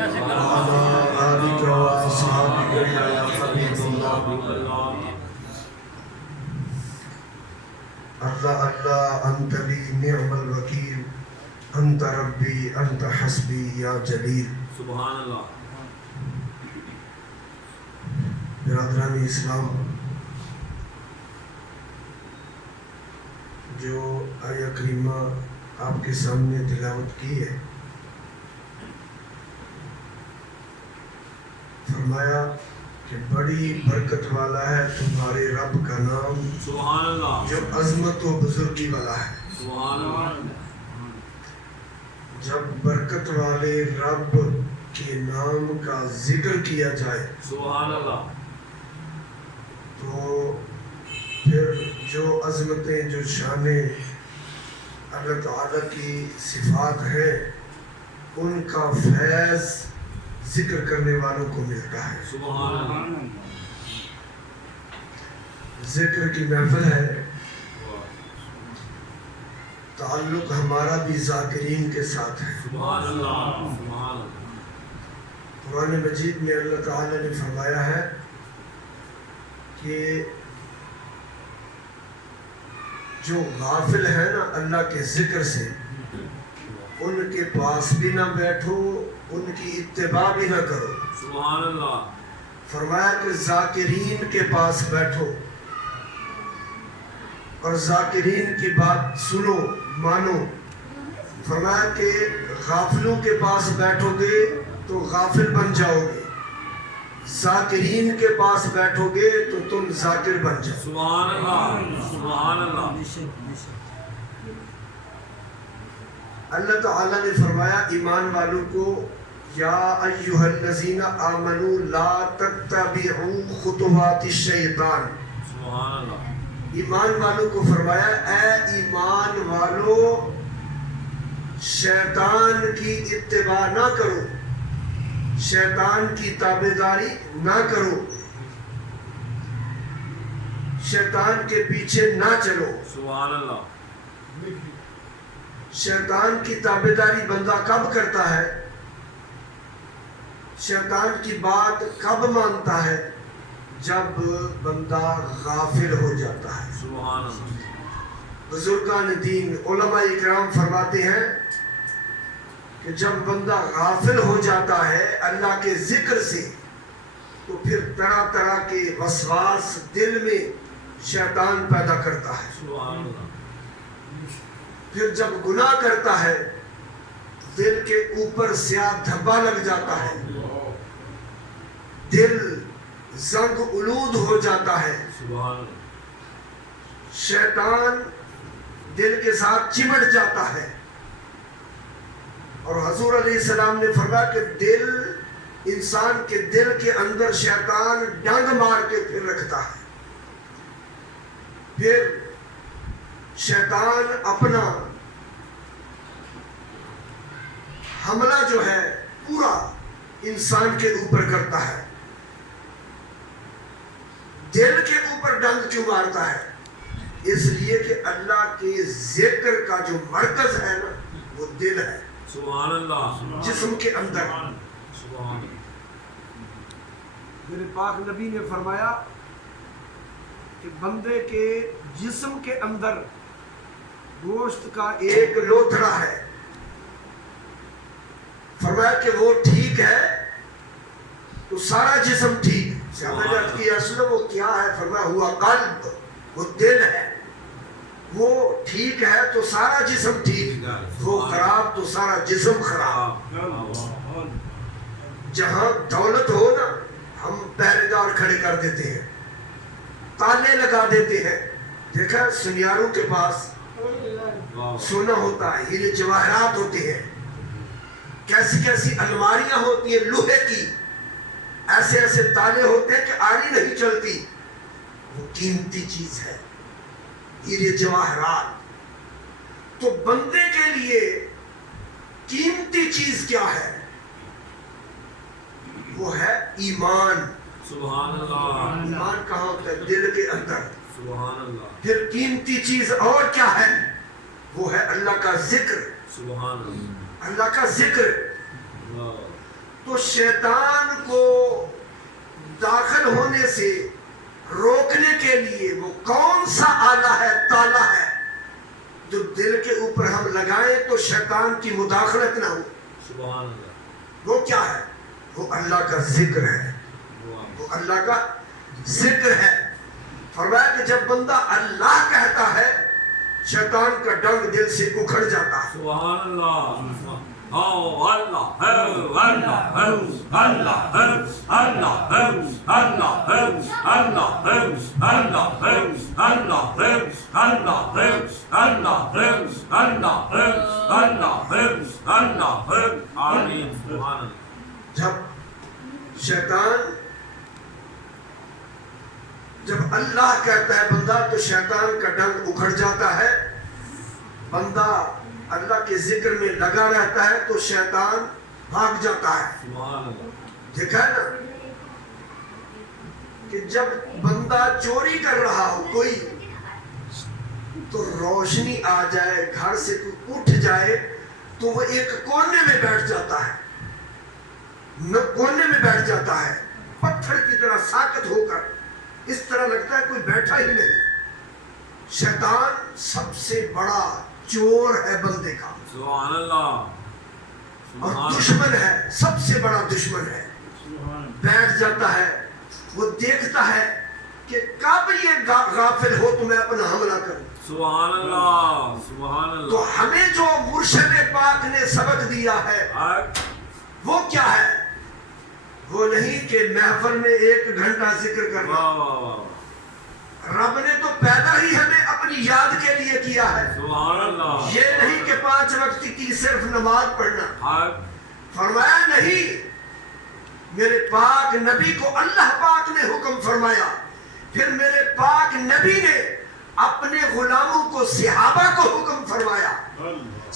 وعلى آلك وأصحابك يا حبيب الله اللہ اللہ انت لی نعم الوکیل انت ربی انت حسبی یا جلیل. سبحان اللہ. برادران اسلام، جو آیہ کریمہ آپ کے سامنے تلاوت کی ہے، فرمایا کہ بڑی برکت والا ہے تمہارے رب کا نام، سبحان اللہ، جو عظمت و بزرگی والا ہے. سبحان اللہ. جب برکت والے رب کے نام کا ذکر کیا جائے سبحان اللہ، تو پھر جو عظمتیں، جو شانیں اللہ تعالیٰ کی صفات ہیں، ان کا فیض ذکر کرنے والوں کو ملتا ہے. سبحان اللہ. ذکر کی محفل ہے، تعلق ہمارا بھی ذاکرین کے ساتھ ہے. سبحان اللہ. سبحان اللہ. قرآن مجید میں اللہ تعالیٰ نے فرمایا ہے کہ جو غافل ہے نا اللہ کے ذکر سے، ان کے پاس بھی نہ بیٹھو، ان کی اتباع بھی نہ کرو. سبحان اللہ. فرمایا کہ ذاکرین کے پاس بیٹھو اور ذاکرین کی بات سنو، مانو. فرمایا کہ غافلوں کے پاس بیٹھو گے تو غافل بن جاؤ گے، ذاکرین کے پاس بیٹھو گے تو تم ذاکر بن جاؤ. سبحان اللہ. سبحان اللہ. اللہ تعالیٰ نے فرمایا ایمان والوں کو، یا ایھا الذین آمنوا لا تتبعوا خطوات الشیطان. سبحان اللہ. ایمان والوں کو فرمایا اے ایمان والو، شیطان کی اتباع نہ کرو، شیطان کی تابعداری نہ کرو، شیطان کے پیچھے نہ چلو. سبحان اللہ. شیطان کی تابعداری بندہ کب کرتا ہے؟ شیطان کی بات کب مانتا ہے؟ جب بندہ غافل ہو جاتا ہے. سبحان اللہ. بزرگان دین علماء اکرام فرماتے ہیں کہ جب بندہ غافل ہو جاتا ہے اللہ کے ذکر سے، تو پھر طرح طرح کے وسواس دل میں شیطان پیدا کرتا ہے. سبحان اللہ. پھر جب گناہ کرتا ہے دل کے اوپر سیاہ دھبا لگ جاتا ہے، دل زنگ آلود ہو جاتا ہے، سبحان اللہ. شیطان دل کے ساتھ چمٹ جاتا ہے. اور حضور علیہ السلام نے فرمایا کہ دل، انسان کے دل کے اندر شیطان ڈنگ مار کے پھر رکھتا ہے. پھر شیطان اپنا حملہ جو ہے پورا انسان کے اوپر کرتا ہے. دل کے اوپر ڈنگ کیوں مارتا ہے؟ اس لیے کہ اللہ کے ذکر کا جو مرکز ہے نا وہ دل ہے، سبحان اللہ. جسم کے اندر. سبحان اللہ. میرے پاک نبی نے فرمایا کہ بندے کے جسم کے اندر گوشت کا ایک لوتھڑا ہے، فرمایا کہ وہ ٹھیک ہے تو سارا جسم ٹھیک. میں نے عرض کیا سنو وہ کیا ہے؟ فرمایا ہوا قلب، وہ دل ہے. وہ ٹھیک ہے تو سارا جسم ٹھیک، وہ خراب تو سارا جسم خراب. جہاں دولت ہو نا، ہم پہرے دار کھڑے کر دیتے ہیں، تالے لگا دیتے ہیں. دیکھا سنیاروں کے پاس سونا ہوتا ہے، ہیرے جواہرات ہوتے ہیں، کیسی کیسی الماریاں ہوتی ہیں لوہے کی، ایسے ایسے تالے ہوتے ہیں کہ آری نہیں چلتی. وہ قیمتی چیز ہے، ہیرے جواہرات. تو بندے کے لیے قیمتی چیز کیا ہے؟ وہ ہے ایمان. سبحان اللہ. ایمان کہاں ہوتا ہے؟ دل کے اندر. سبحان اللہ. پھر قیمتی چیز اور کیا ہے؟ وہ ہے اللہ کا ذکر. سبحان اللہ. اللہ کا ذکر. تو شیطان کو داخل ہونے سے روکنے کے لیے وہ کون سا آلہ ہے، تالا ہے جو دل کے اوپر ہم لگائیں تو شیطان کی مداخلت نہ ہو؟ سبحان اللہ، وہ کیا ہے؟ وہ اللہ کا ذکر ہے، وہ اللہ کا ذکر ہے۔ فرمایا کہ جب بندہ اللہ کہتا ہے شیطان کا ڈنگ دل سے اکھڑ جاتا ہے۔ سبحان اللہ، او اللہ ہے، اللہ ہے، اللہ ہے، اللہ ہے، اللہ ہے، اللہ ہے، اللہ ہے، اللہ ہے، اللہ ہے، اللہ ہے، اللہ ہے، اللہ ہے، اللہ ہے، آمین، سبحان اللہ۔ جب اللہ کہتا ہے بندہ تو شیطان کا ڈنگ اکھڑ جاتا ہے۔ بندہ اللہ کے ذکر میں لگا رہتا ہے تو شیطان بھاگ جاتا ہے۔ سبحان اللہ، دیکھا ہے نا کہ جب بندہ چوری کر رہا ہو کوئی تو روشنی آ جائے، گھر سے کوئی اٹھ جائے تو وہ ایک کونے میں بیٹھ جاتا ہے، کونے میں بیٹھ جاتا ہے، پتھر کی طرح ساکت ہو کر، اس طرح لگتا ہے کوئی بیٹھا ہی نہیں۔ شیطان سب سے بڑا چور ہے بندے کا، سبحان اللہ، اور دشمن ہے، سب سے بڑا دشمن ہے۔ بیٹھ جاتا ہے، وہ دیکھتا ہے کہ کب یہ غافل ہو تو میں اپنا حملہ کروں۔ سبحان اللہ، سبحان اللہ۔ تو ہمیں جو مرشد پاک نے سبق دیا ہے وہ کیا ہے؟ وہ نہیں کہ محفل میں 1 گھنٹہ ذکر کرنا۔ واہ واہ واہ، رب نے تو پیدا ہی ہمیں اپنی یاد کے لیے کیا ہے، سبحان اللہ، یہ نہیں کہ 5 وقت کی صرف نماز پڑھنا۔ فرمایا نہیں، میرے پاک نبی کو اللہ پاک نے حکم فرمایا، پھر میرے پاک نبی نے اپنے غلاموں کو، صحابہ کو حکم فرمایا،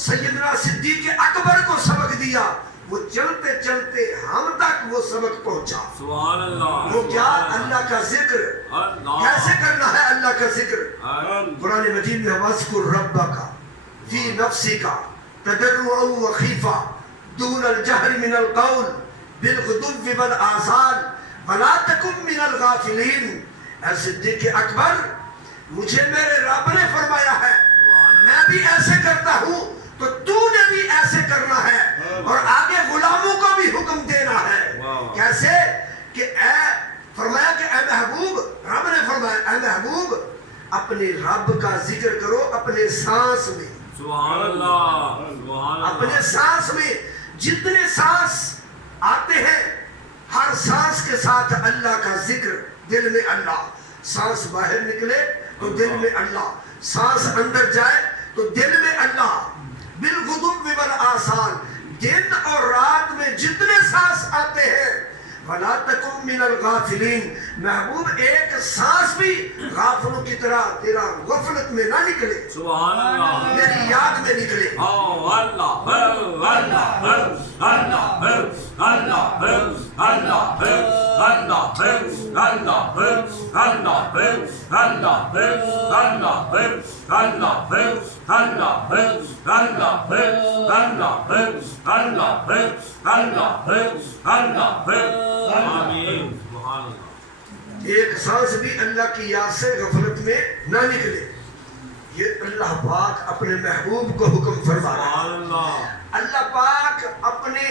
سیدنا صدیق اکبر کو سبق دیا، وہ چلتے چلتے ہم تک وہ سبق پہنچا۔ سبحان اللہ، وہ کیا؟ اللہ کا ذکر۔ کیسے کرنا ہے اللہ کا ذکر؟ قرآن مجید میں وَاذْكُرْ رَبَّكَ فِي نَفْسِكَ تَضَرُّعًا وَخِيفَةً دُونَ الْجَهْرِ مِنَ الْقَوْلِ بِالْغُدُوِّ وَالْآصَالِ وَلَا تَكُن مِنَ الْغَافِلِينَ۔ اے صدیق اکبر، مجھے میرے رب نے فرمایا ہے میں بھی ایسے کرتا ہوں تو تو نے بھی ایسے کرنا ہے، اور آگے غلاموں کو بھی حکم دینا ہے۔ کیسے کہ فرمایا کہ اے محبوب، رب نے فرمایا اے محبوب اپنے رب کا ذکر کرو اپنے سانس میں۔ سبحان اللہ، سبحان اللہ، اپنے سانس میں جتنے سانس آتے ہیں ہر سانس کے ساتھ اللہ کا ذکر، دل میں اللہ۔ سانس باہر نکلے تو دل میں اللہ، سانس اندر جائے تو دل میں اللہ۔ بالغدو والآصال، دن اور رات میں جتنے سانس آتے ہیں، وَلَا تَكُن مِّنَ الْغَافِلِينَ، محبوب ایک سانس بھی غافلوں کی طرح تیرا غفلت میں نہ نکلے، سبحان اللہ، میری یاد میں نکلے۔ او اللہ ہے، اللہ ہے، اللہ ہے، اللہ ہے، اللہ ہے، اللہ ہے، اللہ ہے، اللہ ہے، اللہ ہے، اللہ ہے، اللہ ہے، اللہ ہے، اللہ ہے، اللہ ہے، اللہ ہے، اللہ ہے، اللہ ہے، آمین، سبحان اللہ۔ ایک سانس بھی اللہ کی یاد سے غفلت میں نہ نکلے، یہ اللہ پاک اپنے محبوب کو حکم فرما رہا ہے۔ سبحان اللہ، اللہ پاک اپنے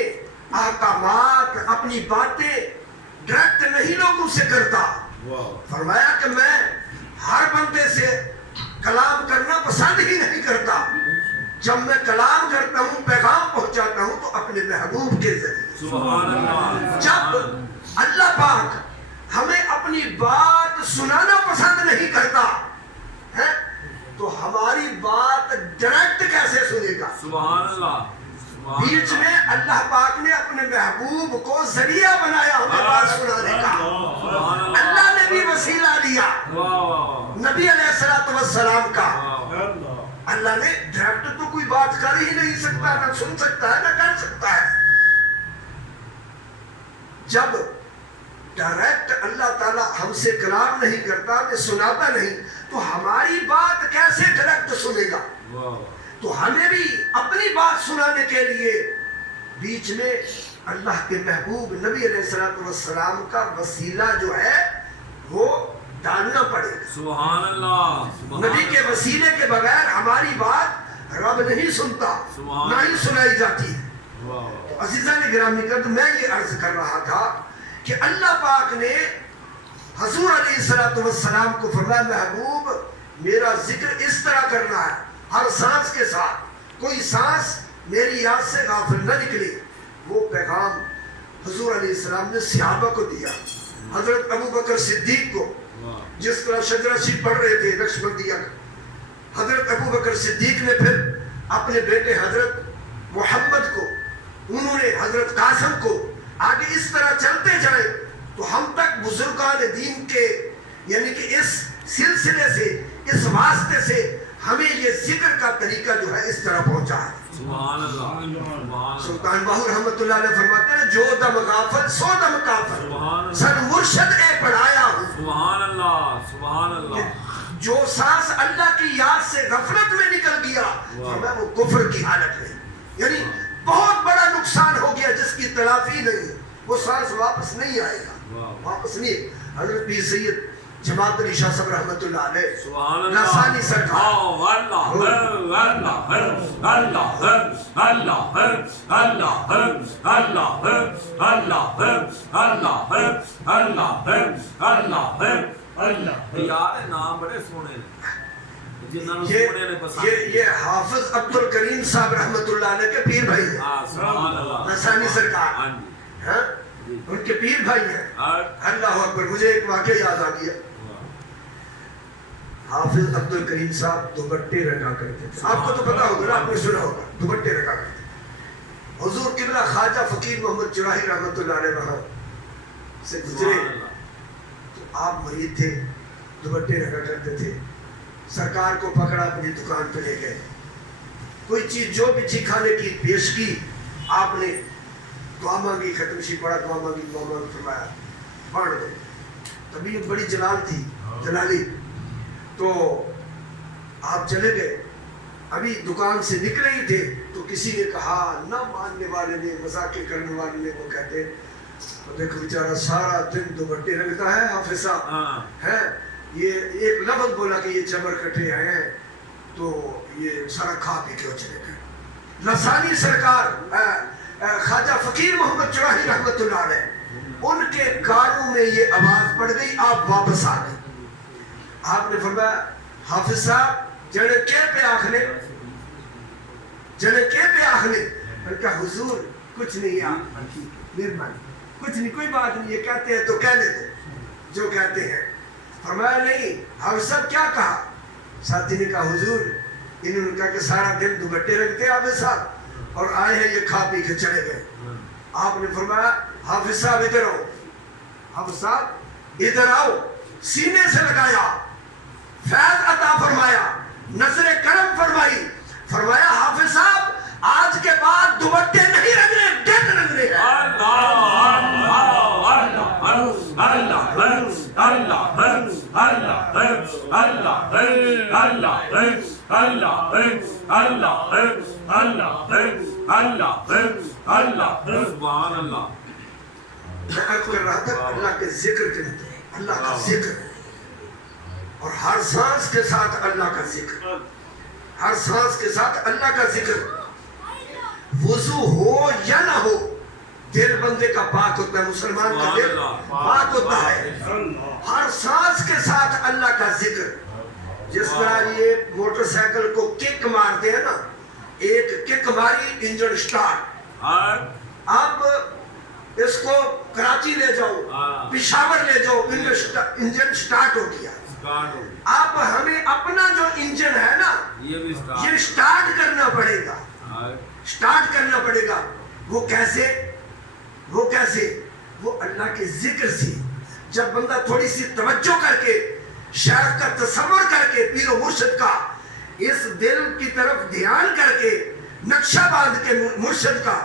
احکامات، اپنی باتیں ڈائریکٹ نہیں لوگوں سے کرتا۔ فرمایا کہ میں ہر بندے سے کلام کرنا پسند ہی نہیں کرتا، جب میں کلام کرتا ہوں، پیغام پہنچاتا ہوں تو اپنے محبوب کے ذریعے۔ سبحان اللہ، جب اللہ پاک ہمیں اپنی بات سنانا پسند نہیں کرتا ہے تو ہماری بات ڈائریکٹ کیسے سنے گا؟ سبحان اللہ، بیچ میں اللہ پاک نے اپنے محبوب کو ذریعہ بنایا ہمیں بات سنانے کا۔ اللہ نے بھی وسیلہ لیا نبی علیہ السلام کا۔ اللہ نے ڈائریکٹ تو کوئی بات کر ہی نہیں سکتا، نہ سن سکتا ہے نہ کر سکتا ہے۔ جب ڈائریکٹ اللہ تعالیٰ ہم سے کلام نہیں کرتا، ہمیں سناتا نہیں، تو ہماری بات کیسے ڈائریکٹ سنے گا؟ تو ہمیں بھی اپنی بات سنانے کے لیے بیچ میں اللہ کے محبوب نبی علیہ السلام کا وسیلہ جو ہے وہ ڈالنا پڑے گا. سبحان اللہ. نبی کے وسیلے کے بغیر ہماری بات رب نہیں سنتا, نہ ہی سنائی جاتی ہے. عزیزان گرامی قدر, میں یہ عرض کر رہا تھا کہ اللہ پاک نے حضور علیہ السلام کو فرمایا محبوب میرا ذکر اس طرح کرنا ہے ہر سانس کے ساتھ, کوئی سانس میری یاد سے غافل نہ نکلے. وہ پیغام حضور علیہ السلام نے صحابہ کو دیا. حضرت ابو بکر صدیق کو جس طرح شجرہ شریف پڑھ رہے تھے نقش بندیہ کا, حضرت ابو بکر صدیق نے پھر اپنے بیٹے حضرت محمد کو, انہوں نے حضرت قاسم کو, آگے اس طرح چلتے جائیں تو ہم تک بزرگان دین کے یعنی کہ اس سلسلے سے اس واسطے سے ہمیں یہ ذکر کا طریقہ جو ہے اس طرح پہنچا ہے. سبحان اللہ. سلطان باہو رحمت اللہ علیہ فرماتے ہیں جو دم غافل سو دم کافر, سن مرشد اے پڑھایا ہوں. سبحان اللہ. سبحان اللہ. جو سانس اللہ کی یاد سے غفلت میں نکل گیا فرمایا وہ کفر کی حالت میں, یعنی بہت بڑا نقصان ہو گیا جس کی تلافی نہیں, وہ سانس واپس نہیں آئے گا, واپس نہیں. حضرت پیر سید جماعت علی شاہ صاحب رحمت اللہ علیہ لسانی سرکار یار نام بڑے سونے یہ حافظ عبد الکریم صاحب رحمت اللہ علیہ کے پیر بھائی ہیں, لسانی سرکار ان کے پیر بھائی ہیں. اللہ اکبر. مجھے ایک واقعہ یاد آ گیا. حافظ عبد الکریم صاحب دوپٹے رکھا کرتے تھے, آپ کو تو پتا ہوگا نا, آپ نے سنا ہوگا دوپٹے رکھا کرتے تھے. حضور قبلہ خواجہ فقیر محمد چراہی رحمت اللہ علیہ وہاں سے گزرے تو آپ مرید تھے, دوپٹے رکھا کرتے تھے. سرکار کو پکڑا, اپنی دکان پہ لے گئے, کوئی چیز جو بھی چیز کھانے کی پیش کی, آپ نے دعا مانگی, ختم شی پڑھا, دعا مانگی, دعا مانگی, فرمایا پڑھ دو. طبیعت بڑی جلال تھی, جلالی. تو آپ چلے گئے, ابھی دکان سے نکلے ہی تھے تو کسی نے کہا, نہ ماننے والے نے, مذاق کرنے والے نے, وہ کہتے تو دیکھو بیچارہ سارا دن دوپٹے رکھتا ہے حافظ صاحب ہے, یہ ایک لفظ بولا کہ یہ چمر کٹے ہیں تو یہ سارا کھا پی کے چلے گئے. لسانی سرکار خواجہ فقیر محمد چراہی رحمت اللہ علیہ, ان کے کانوں میں یہ آواز پڑ گئی, آپ واپس آ گئے. آپ نے فرمایا حافظ صاحب جڑے کے پہ آخنے, جڑے کے پہ آخنے. میں کہا حضور کچھ نہیں, آپ مہربانی, کچھ نہیں, کوئی بات نہیں, یہ کہتے ہیں تو کہنے دو جو کہتے ہیں. فرمایا نہیں حافظ صاحب کیا کہا. ساتھی نے کہا حضور انہوں نے کہا کہ سارا دن دوپٹے رکھتے ہیں حافظ صاحب اور آئے ہیں یہ کھا پی کے چلے گئے. آپ نے فرمایا حافظ صاحب ادھر آؤ, حافظ صاحب ادھر آؤ. سینے سے لگایا, فیض عطا فرمایا, نظر کرم فرمائی. فرمایا حافظ صاحب آج کے بعد دوپٹے نہیں رکھنے, دن رکھنے. اللہ کے ذکر کے لیے, اللہ کا ذکر, اور ہر سانس کے ساتھ اللہ کا ذکر, ہر سانس کے ساتھ اللہ کا ذکر. وضو ہو یا نہ ہو دل بندے کا پاک ہوتا ہے, مسلمان کا دل پاک ہوتا ہے. ہر سانس کے ساتھ اللہ کا ذکر. جس طرح یہ موٹر سائیکل کو کک مارتے ہیں نا, ایک کک ماری انجن سٹارٹ, اب اس کو کراچی لے جاؤ, پشاور لے جاؤ, انجن سٹارٹ ہو گیا. اب ہمیں اپنا جو انجن ہے نا یہ سٹارٹ کرنا پڑے گا, سٹارٹ کرنا پڑے گا. وہ کیسے, وہ کیسے, وہ اللہ کے ذکر سے. جب بندہ تھوڑی سی توجہ کر کے, شیخ کا تصور کر کے, پیر و مرشد کا اس دل کی طرف دھیان کر کے, نقشہ باندھ کے مرشد کا,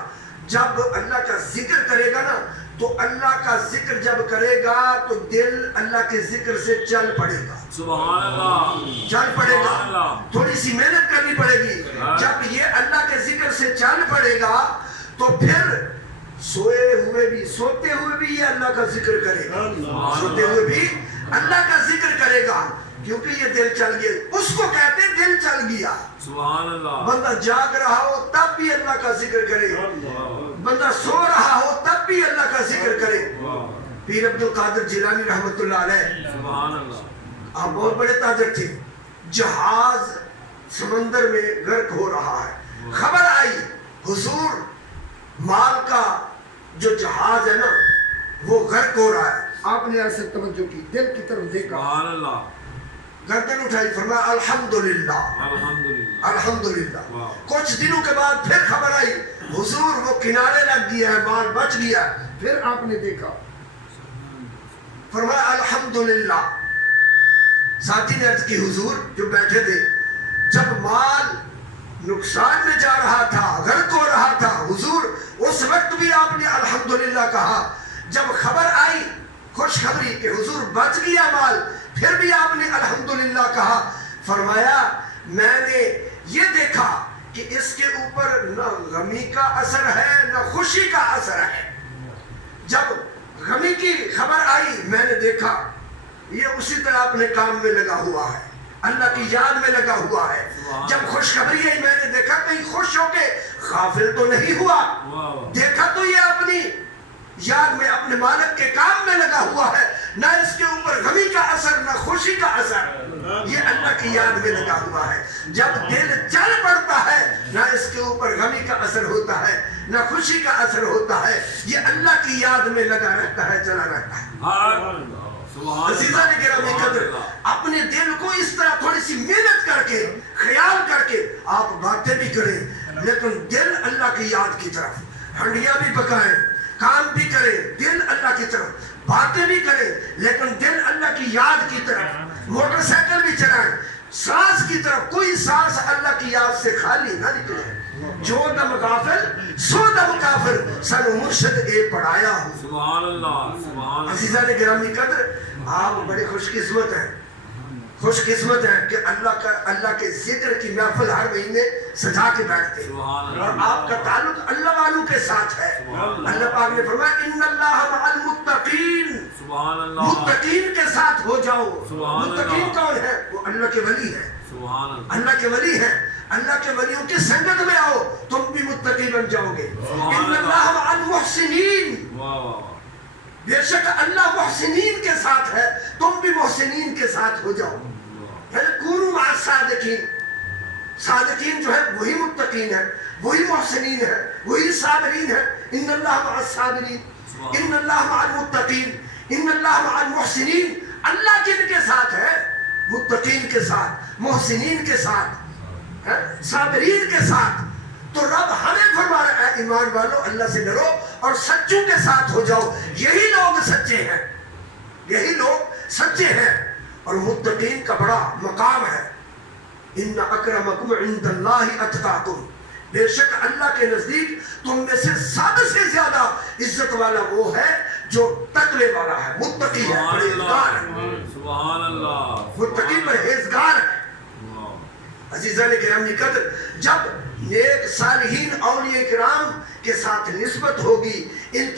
جب اللہ کا ذکر کرے گا نا تو اللہ کا ذکر جب کرے گا تو دل اللہ کے ذکر سے چل پڑے گا. سبحان اللہ. چل پڑے گا, تھوڑی سی محنت کرنی پڑے گی. جب یہ اللہ کے ذکر سے چل پڑے گا تو تو پھر سوئے ہوئے بھی سوتے ہوئے بھی یہ اللہ کا ذکر کرے گا، سوتے ہوئے بھی اللہ کا ذکر کرے گا، کیونکہ یہ دل چل گیا، اس کو کہتے ہیں دل چل گیا۔ سبحان اللہ۔ بندہ جاگ رہا ہو تب بھی اللہ کا ذکر کرے، بندہ سو رہا ہو تب بھی اللہ کا ذکر کرے۔ پیر عبد القادر جیلانی رحمت اللہ علیہ، سبحان اللہ، آپ بہت بڑے تاجر تھے، جہاز سمندر میں غرق ہو رہا ہے، خبر آئی حضور مال کا جو جہاز ہے نا وہ غرق ہو رہا ہے، آپ نے ایسے توجہ کی، دل کی طرف دیکھا، سبحان اللہ، گردن اٹھائی، فرمایا الحمدللہ الحمدللہ، الحمدللہ۔ کچھ دنوں کے بعد پھر خبر آئی حضور وہ کنارے لگ گیا ہے، مال بچ گیا ہے، پھر آپ نے دیکھا، فرمایا الحمدللہ۔ ساتھی نے عرض کی حضور جو بیٹھے تھے، جب مال نقصان میں جا رہا تھا، غرق ہو رہا تھا، حضور اس وقت بھی آپ نے الحمدللہ کہا، جب خبر آئی خوشخبری کہ حضور بچ گیا مال، پھر بھی آپ نے الحمدللہ کہا۔ فرمایا میں نے یہ دیکھا کہ اس کے اوپر نہ غمی کا اثر ہے نہ خوشی کا اثر ہے۔ جب غمی کی خبر آئی میں نے دیکھا یہ اسی طرح اپنے کام میں لگا ہوا ہے، اللہ کی یاد میں لگا ہوا ہے۔ جب خوشخبری آئی میں نے دیکھا کہیں خوش ہو کے غافل تو نہیں ہوا، دیکھا تو یہ اپنی یاد میں اپنے مالک کے کام میں لگا ہوا ہے، نہ اس کے اوپر غمی کا اثر نہ خوشی کا اثر، یہ اللہ کی یاد میں لگا ہوا ہے۔ جب دل چل پڑتا ہے نہ اس کے اوپر غمی کا اثر ہوتا ہے نہ خوشی کا اثر ہوتا ہے، یہ اللہ کی یاد میں لگا رہتا ہے، چلا رہتا ہے۔ عزیزان گرامی قدر، اپنے دل کو اس طرح تھوڑی سی محنت کر کے خیال کر کے آپ باتیں بھی کریں، لیکن دل اللہ کی یاد کی طرف، ہنڈیاں بھی پکائیں، کام بھی کریں، دل اللہ کی طرف، باتیں بھی کریں لیکن دل اللہ کی یاد کی طرف، موٹر سائیکل بھی چلائیں، سانس کی طرف، کوئی سانس اللہ کی یاد سے خالی نہ نکلے۔ جو دم غافل سو دم کافر، سن مرشد اے پڑھایا ہوں۔ سبحان اللہ، سبحان اللہ۔ عزیزان گرامی قدر، آپ بڑے خوش قسمت ہیں، خوش قسمت ہیں کہ اللہ کے ذکر کی محفل ہر مہینے سجا کے بیٹھتے ہیں، اور آپ کا تعلق اللہ والوں کے ساتھ ہے۔ اللہ پاک نے فرمایا ان اللہ مع المتقین، سبحان اللہ، متقین کے ساتھ ہو جاؤ۔ سبحان اللہ۔ متقین کون ہے؟ وہ اللہ کے ولی ہیں، سبحان اللہ، اللہ کے ولی ہیں۔ اللہ کے ولیوں کی سنگت میں آؤ تم بھی متقی بن جاؤ گے۔ ان اللہ مع المحسنین، بے شک اللہ محسنین کے ساتھ ہے، تم بھی محسنین کے ساتھ ہو جاؤ۔ کونوا مع الصادقین، صادقین جو ہے وہی متقین ہے، وہی محسنین ہے، وہی صابرین ہے۔ ان اللہ مع الصابرین، ان اللہ مع المتقین، ان اللہ مع المحسنین۔ اللہ کن کے ساتھ ہے؟ متقین کے ساتھ، محسنین کے ساتھ، صابرین کے ساتھ۔ تو رب ہمیں فرما رہا ہے ایمان والو اللہ سے ڈرو اور سچوں کے ساتھ ہو جاؤ، یہی لوگ سچے ہیں، یہی لوگ سچے ہیں۔ اور متقین کا بڑا مقام ہے، ان اکرمکم عند اللہ اتقاکم، بے شک اللہ کے نزدیک تم میں سے سب سے زیادہ عزت والا وہ ہے جو تقوی والا ہے، متقی ہے، پرہیزگار ہے۔ سبحان اللہ، متقی پرہیزگار ہے۔ عزیزان گرامی قدر، جب نیک صالحین اولیاء کرام کے ساتھ نسبت ہوگی، ان کی